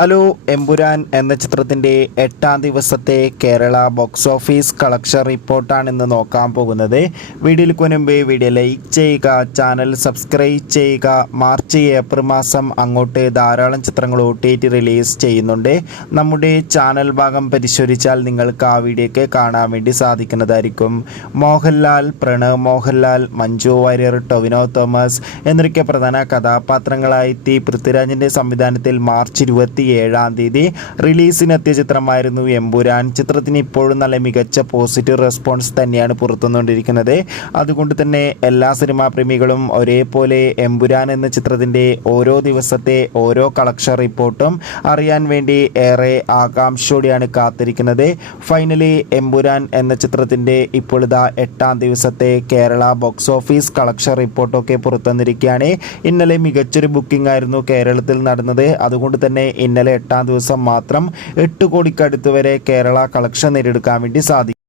Hello Empuraan എന്ന ചിത്രത്തിൻ്റെ 8ാം ദിവസത്തെ കേരള ബോക്സ് ഓഫീസ് കളക്ഷൻ റിപ്പോർട്ടാണ് ഇന്ന് നോക്കാൻ പോകുന്നത്. വീഡിയോയ്ക്ക് മുൻപ് വീഡിയോ ലൈക്ക് ചെയ്യുക, ചാനൽ സബ്സ്ക്രൈബ് ചെയ്യുക. മാർച്ച് ഏപ്രിൽ മാസം അങ്ങോട്ട് ധാരാളം ചിത്രങ്ങൾ OTT റിലീസ് ചെയ്യുന്നുണ്ട്. നമ്മുടെ ചാനൽ ഭാഗം പരിശോധിച്ചാൽ നിങ്ങൾക്ക് ആ വീഡിയോയ്ക്ക് കാണാൻ വേണ്ടി സാധിക്കുന്നതായിരിക്കും. മോഹൻലാൽ, പ്രണവ് മോഹൻലാൽ, മഞ്ജു വാര്യർ, ടൊവിനോ തോമസ് എന്നൊക്കെ പ്രധാന കഥാപാത്രങ്ങളായി പൃഥ്വിരാജിൻ്റെ സംവിധാനത്തിൽ മാർച്ച് 27-ാം തീയതി റിലീസിനെത്തിയ ചിത്രമായിരുന്നു എമ്പുരാൻ. ചിത്രത്തിന് ഇപ്പോഴും നല്ല മികച്ച പോസിറ്റീവ് റെസ്പോൺസ് തന്നെയാണ് പുറത്തുവന്നുകൊണ്ടിരിക്കുന്നത്. അതുകൊണ്ട് തന്നെ എല്ലാ സിനിമാ പ്രേമികളും ഒരേപോലെ എമ്പുരാൻ എന്ന ചിത്രത്തിൻ്റെ ഓരോ ദിവസത്തെ ഓരോ കളക്ഷൻ റിപ്പോർട്ടും അറിയാൻ വേണ്ടി ഏറെ ആകാംക്ഷയോടെയാണ് കാത്തിരിക്കുന്നത്. ഫൈനലി എമ്പുരാൻ എന്ന ചിത്രത്തിൻ്റെ ഇപ്പോൾ ഇതാ 8ാം ദിവസത്തെ കേരള ബോക്സ് ഓഫീസ് കളക്ഷൻ റിപ്പോർട്ടൊക്കെ പുറത്തുവന്നിരിക്കുകയാണ്. ഇന്നലെ മികച്ചൊരു ബുക്കിംഗ് ആയിരുന്നു കേരളത്തിൽ നടന്നത്. അതുകൊണ്ട് തന്നെ ഇന്നലെ 8ാം ദിവസം മാത്രം 8 കോടിക്കടുത്ത് വരെ കേരള കളക്ഷൻ നേടിയെടുക്കാൻ വേണ്ടി സാധിക്കും.